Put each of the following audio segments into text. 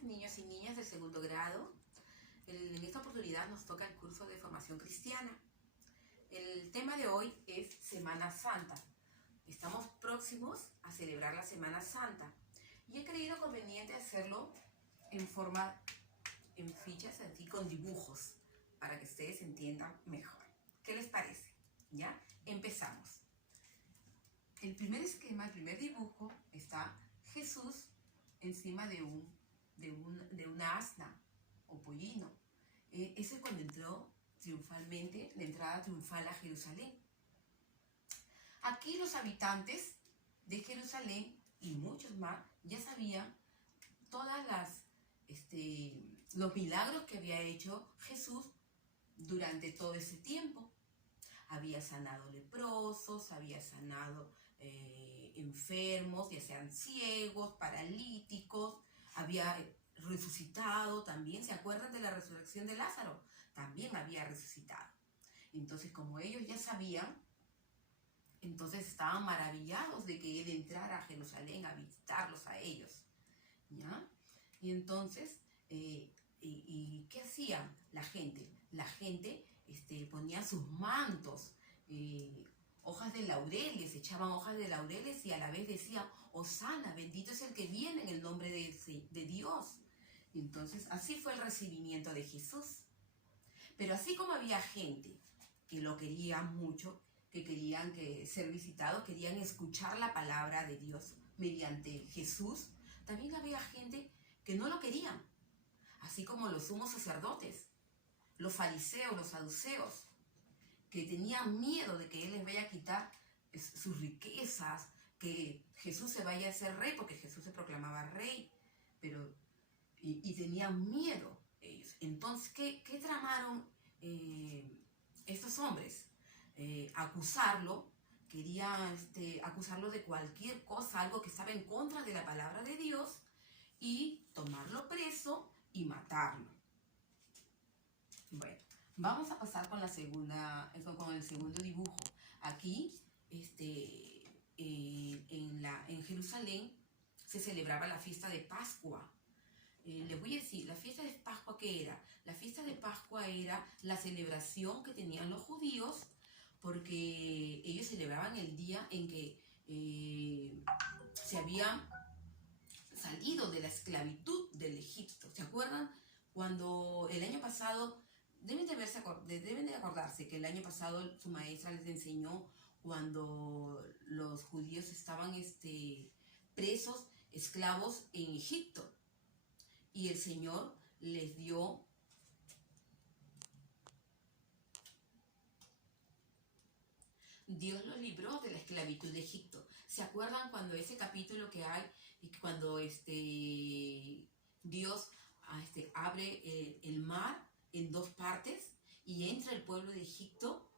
días, niños y niñas del segundo grado. En esta oportunidad nos toca el curso de formación cristiana. El tema de hoy es Semana Santa. Estamos próximos a celebrar la Semana Santa y he creído conveniente hacerlo en fichas, así con dibujos, para que ustedes entiendan mejor. ¿Qué les parece? ¿Ya? Empezamos. El primer esquema, el primer dibujo, está Jesús encima de una asna o pollino. Ese es cuando entró triunfalmente, la entrada triunfal a Jerusalén. Aquí los habitantes de Jerusalén y muchos más ya sabían todas los milagros que había hecho Jesús durante todo ese tiempo. Había sanado leprosos, había sanado enfermos, ya sean ciegos, paralíticos, había resucitado también. ¿Se acuerdan de la resurrección de Lázaro? También había resucitado. Entonces, como ellos ya sabían, entonces estaban maravillados de que él entrara a Jerusalén a visitarlos a ellos, ¿ya? Y entonces, ¿qué hacían la gente? La gente ponía sus mantos, hojas de laureles, echaban hojas de laureles y a la vez decían: Hosana, bendito es el que viene en el nombre de Dios. Y entonces así fue el recibimiento de Jesús. Pero así como había gente que lo quería mucho, que querían ser visitados, querían escuchar la palabra de Dios mediante Jesús, también había gente que no lo querían, así como los sumos sacerdotes, los fariseos, los saduceos, que tenían miedo de que Él les vaya a quitar sus riquezas, que Jesús se vaya a hacer rey, porque Jesús se proclamaba rey, y tenían miedo ellos. Entonces, ¿qué tramaron estos hombres? Acusarlo, querían acusarlo de cualquier cosa, algo que estaba en contra de la palabra de Dios, y tomarlo preso y matarlo. Bueno, vamos a pasar con el segundo dibujo. Aquí, en Jerusalén se celebraba la fiesta de Pascua. Les voy a decir, la fiesta de Pascua, ¿qué era? La fiesta de Pascua era la celebración que tenían los judíos, porque ellos celebraban el día en que se habían salido de la esclavitud del Egipto. ¿Se acuerdan? Cuando el año pasado, deben de acordarse que el año pasado su maestra les enseñó cuando los judíos estaban presos, esclavos en Egipto. Y el Señor les dio Dios los libró de la esclavitud de Egipto. ¿Se acuerdan cuando ese capítulo que hay, y cuando Dios abre el mar en dos partes y entra el pueblo de Egipto?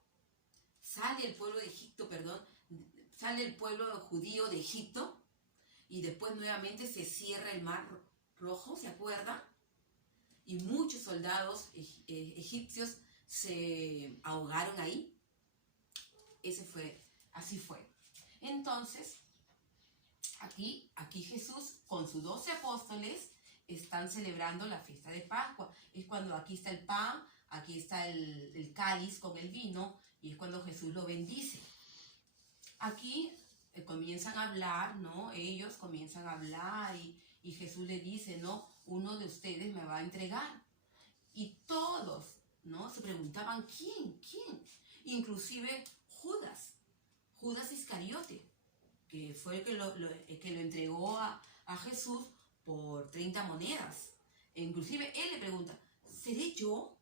Sale el pueblo judío de Egipto y después nuevamente se cierra el mar rojo, ¿se acuerdan? Y muchos soldados egipcios se ahogaron ahí. Así fue. Entonces, aquí Jesús con sus 12 apóstoles están celebrando la fiesta de Pascua. Es cuando aquí está el pan, aquí está el cáliz con el vino, y es cuando Jesús lo bendice. Aquí comienzan a hablar, ¿no? Ellos comienzan a hablar y Jesús le dice, ¿no? Uno de ustedes me va a entregar. Y todos, ¿no? Se preguntaban, ¿quién? Inclusive Judas Iscariote, que fue el que lo entregó a Jesús por 30 monedas. Inclusive él le pregunta, ¿seré yo?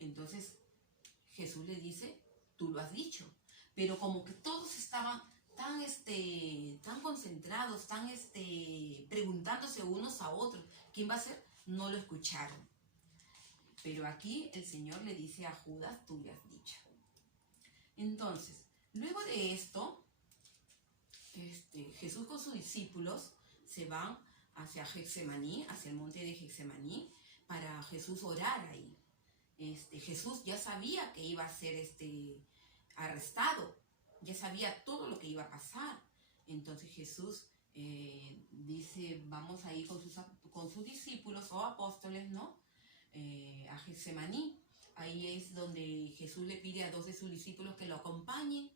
Entonces Jesús le dice, tú lo has dicho. Pero como que todos estaban tan concentrados, preguntándose unos a otros, ¿quién va a ser? No lo escucharon. Pero aquí el Señor le dice a Judas, tú le has dicho. Entonces, luego de esto, Jesús con sus discípulos se van hacia Getsemaní, hacia el monte de Getsemaní, para Jesús orar ahí. Jesús ya sabía que iba a ser arrestado, ya sabía todo lo que iba a pasar. Entonces Jesús dice, vamos a ir con sus discípulos, pasó, apóstoles, ¿no? A Getsemaní. Ahí es donde Jesús le pide a 2 de sus discípulos que lo acompañen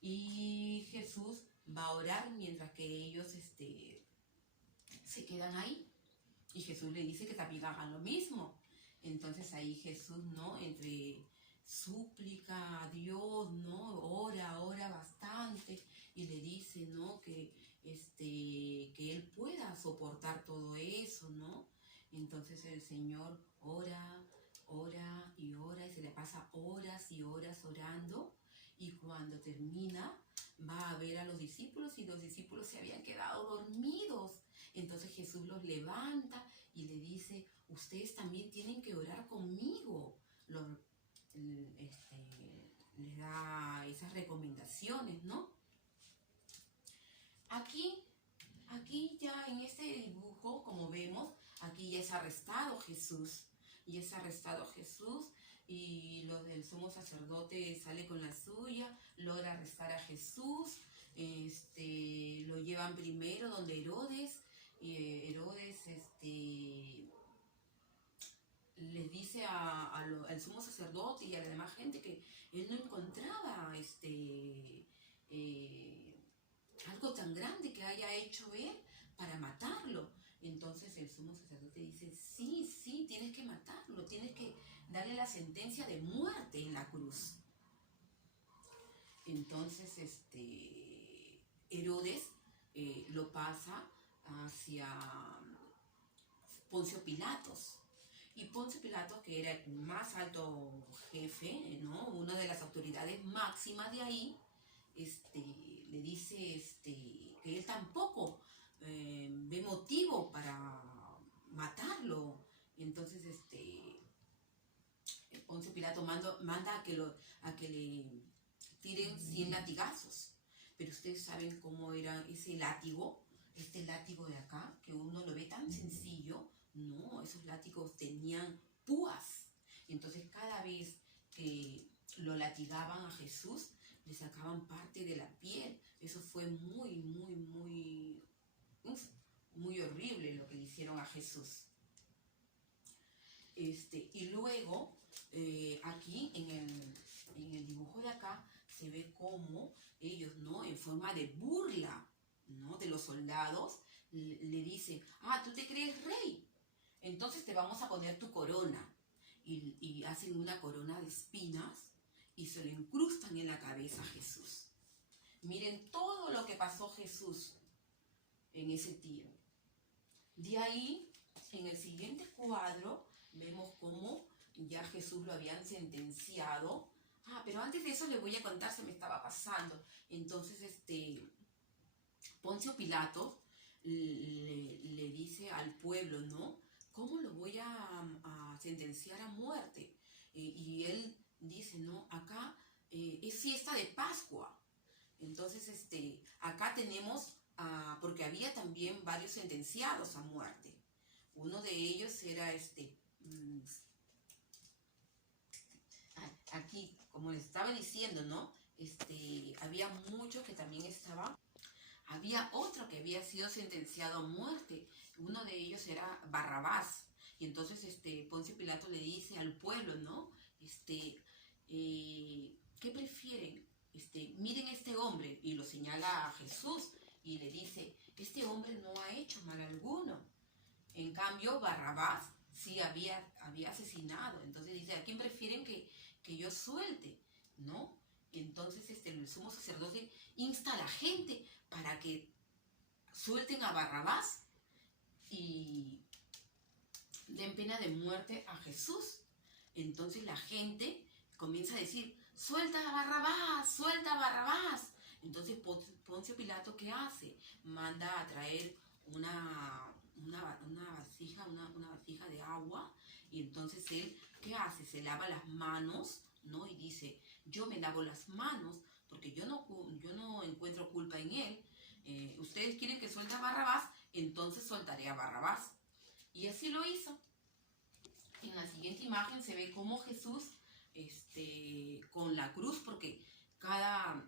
y Jesús va a orar mientras que ellos se quedan ahí. Y Jesús le dice que también hagan lo mismo. Entonces ahí Jesús, ¿no? Entre súplica a Dios, ¿no? Ora bastante y le dice, ¿no? Que él pueda soportar todo eso, ¿no? Entonces el Señor ora y se le pasa horas y horas orando, y cuando termina va a ver a los discípulos y los discípulos se habían quedado dormidos. Entonces Jesús los levanta y le dice, ustedes también tienen que orar conmigo. Les da esas recomendaciones, ¿no? Aquí ya en este dibujo, como vemos, aquí ya es arrestado Jesús. Y lo del sumo sacerdote sale con la suya, logra arrestar a Jesús, lo llevan primero donde Herodes, y Herodes les dice al sumo sacerdote y a la demás gente que él no encontraba algo tan grande que haya hecho él para matarlo. Entonces el sumo sacerdote dice, sí, tienes que matarlo, tienes que darle la sentencia de muerte en la cruz. Entonces Herodes lo pasa hacia Poncio Pilatos. Y Poncio Pilatos, que era el más alto jefe, ¿no? Una de las autoridades máximas de ahí, le dice que él tampoco ve motivo para matarlo. Entonces Poncio Pilato manda a que le tiren 100 latigazos. Pero ustedes saben cómo era ese látigo, este látigo de acá, que uno lo ve tan sencillo. No, esos látigos tenían púas. Entonces cada vez que lo latigaban a Jesús, le sacaban parte de la piel. Eso fue muy horrible lo que le hicieron a Jesús. Y luego, aquí en el dibujo de acá, se ve cómo ellos, ¿no? En forma de burla, ¿no? De los soldados, le dicen, ¿tú te crees rey? Entonces te vamos a poner tu corona. Y hacen una corona de espinas y se lo incrustan en la cabeza a Jesús. Miren todo lo que pasó Jesús en ese tiro. De ahí, en el siguiente cuadro, vemos cómo ya Jesús lo habían sentenciado. Pero antes de eso les voy a contar, se me estaba pasando. Entonces, Poncio Pilato le dice al pueblo, ¿no? ¿Cómo lo voy a sentenciar a muerte? Y él dice, no, acá es fiesta de Pascua. Entonces, acá tenemos, porque había también varios sentenciados a muerte. Uno de ellos era aquí, como les estaba diciendo, ¿no? Había muchos que también estaban. Había otro que había sido sentenciado a muerte. Uno de ellos era Barrabás. Y entonces Poncio Pilato le dice al pueblo, ¿no? ¿Qué prefieren? Miren a este hombre. Y lo señala a Jesús. Y le dice, este hombre no ha hecho mal alguno. En cambio, Barrabás sí había asesinado. Entonces dice, ¿a quién prefieren que yo suelte? ¿No? Entonces el sumo sacerdote insta a la gente para que suelten a Barrabás y den pena de muerte a Jesús. Entonces la gente comienza a decir, suelta a Barrabás, suelta a Barrabás. Entonces Poncio Pilato, ¿qué hace? Manda a traer una vasija de agua, y entonces él, ¿qué hace? Se lava las manos, ¿no? Y dice, yo me lavo las manos porque yo no encuentro culpa en él. Ustedes quieren que suelte a Barrabás, entonces soltaré a Barrabás. Y así lo hizo. En la siguiente imagen se ve cómo Jesús, con la cruz, porque a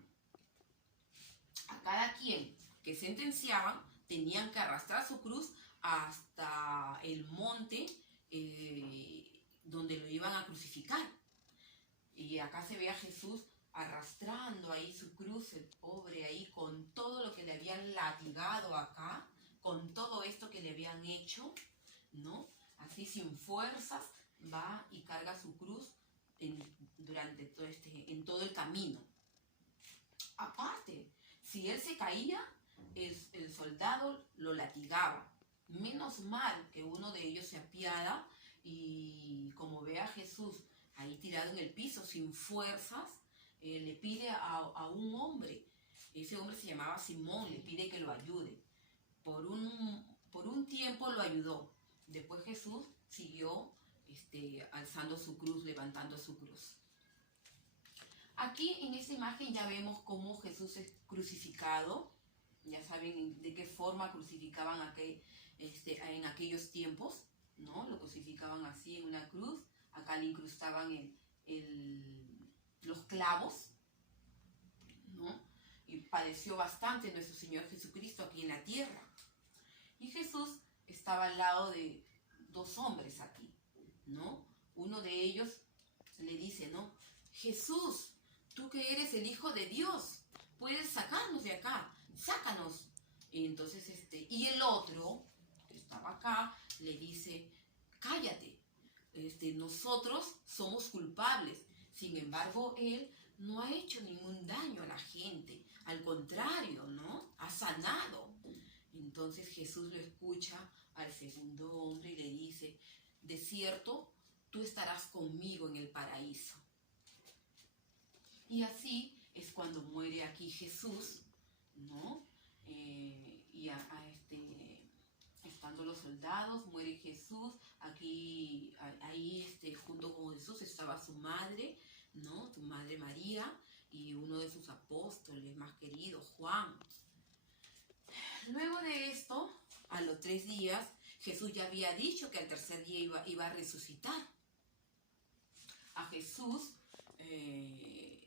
cada quien que sentenciaban tenían que arrastrar su cruz hasta el monte donde lo iban a crucificar. Y acá se ve a Jesús arrastrando ahí su cruz, el pobre ahí, con todo lo que le habían latigado acá, con todo esto que le habían hecho, ¿no? Así sin fuerzas, va y carga su cruz durante todo en todo el camino. Aparte, si él se caía, el soldado lo latigaba. Menos mal que uno de ellos se apiada y como ve a Jesús ahí tirado en el piso sin fuerzas, le pide a un hombre, ese hombre se llamaba Simón, le pide que lo ayude. Por un tiempo lo ayudó. Después Jesús siguió alzando su cruz, levantando su cruz. Aquí en esta imagen ya vemos cómo Jesús es crucificado. Ya saben de qué forma crucificaban en aquellos tiempos, ¿no? Lo crucificaban así en una cruz. Acá le incrustaban los clavos, ¿no? Y padeció bastante nuestro Señor Jesucristo aquí en la tierra. Y Jesús estaba al lado de dos hombres aquí, ¿no? Uno de ellos le dice, ¿no? Jesús, tú que eres el Hijo de Dios, puedes sacarnos de acá, sácanos. Y entonces y el otro, que estaba acá, le dice, cállate, nosotros somos culpables. Sin embargo, él no ha hecho ningún daño a la gente, al contrario, ¿no? Ha sanado. Entonces Jesús lo escucha al segundo hombre y le dice, de cierto, tú estarás conmigo en el paraíso. Y así es cuando muere aquí Jesús, ¿no? Estando los soldados, muere Jesús. Aquí, ahí, junto con Jesús estaba su madre, ¿no? Su madre María y uno de sus apóstoles más queridos, Juan. Luego de esto, a los 3 días, Jesús ya había dicho que al tercer día iba a resucitar. A Jesús,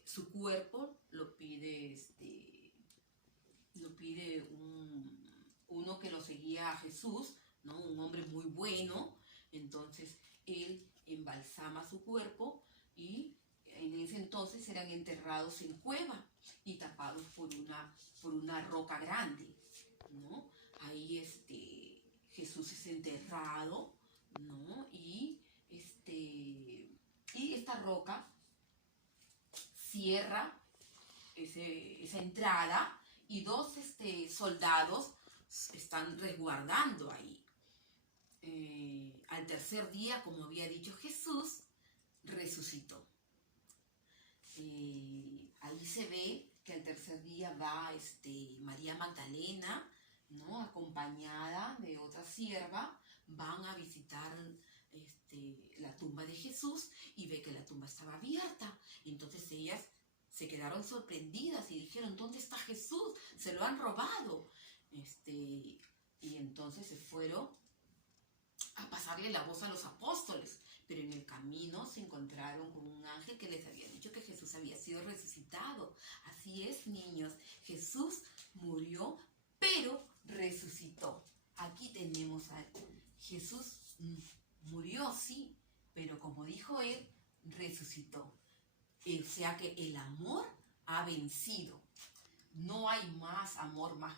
su cuerpo lo pide uno que lo seguía a Jesús, ¿no? Un hombre muy bueno. Entonces él embalsama su cuerpo y en ese entonces eran enterrados en cueva y tapados por una roca grande, ¿no? Ahí Jesús es enterrado, ¿no? Y esta roca cierra esa entrada y dos soldados están resguardando ahí. Al tercer día, como había dicho Jesús, resucitó. Ahí se ve que al tercer día va María Magdalena, ¿no? Acompañada de otra sierva, van a visitar la tumba de Jesús y ve que la tumba estaba abierta. Entonces ellas se quedaron sorprendidas y dijeron, ¿dónde está Jesús? Se lo han robado. Y entonces se fueron a pasarle la voz a los apóstoles, pero en el camino se encontraron con un ángel que les había dicho que Jesús había sido resucitado. Así es, niños, Jesús murió, pero resucitó. Aquí tenemos a Jesús, murió, sí, pero como dijo él, resucitó. O sea que el amor ha vencido. No hay amor más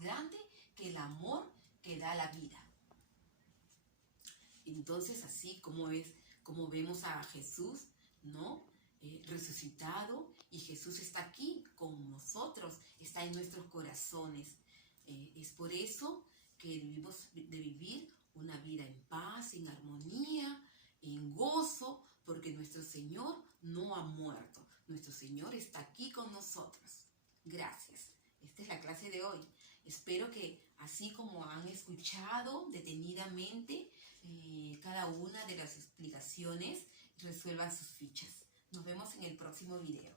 grande que el amor que da la vida. Entonces, así como vemos a Jesús, ¿no? Resucitado, y Jesús está aquí con nosotros, está en nuestros corazones. Es por eso que debemos de vivir una vida en paz, en armonía, en gozo, porque nuestro Señor no ha muerto. Nuestro Señor está aquí con nosotros. Gracias. Esta es la clase de hoy. Espero que así como han escuchado detenidamente cada una de las explicaciones, resuelvan sus fichas. Nos vemos en el próximo video.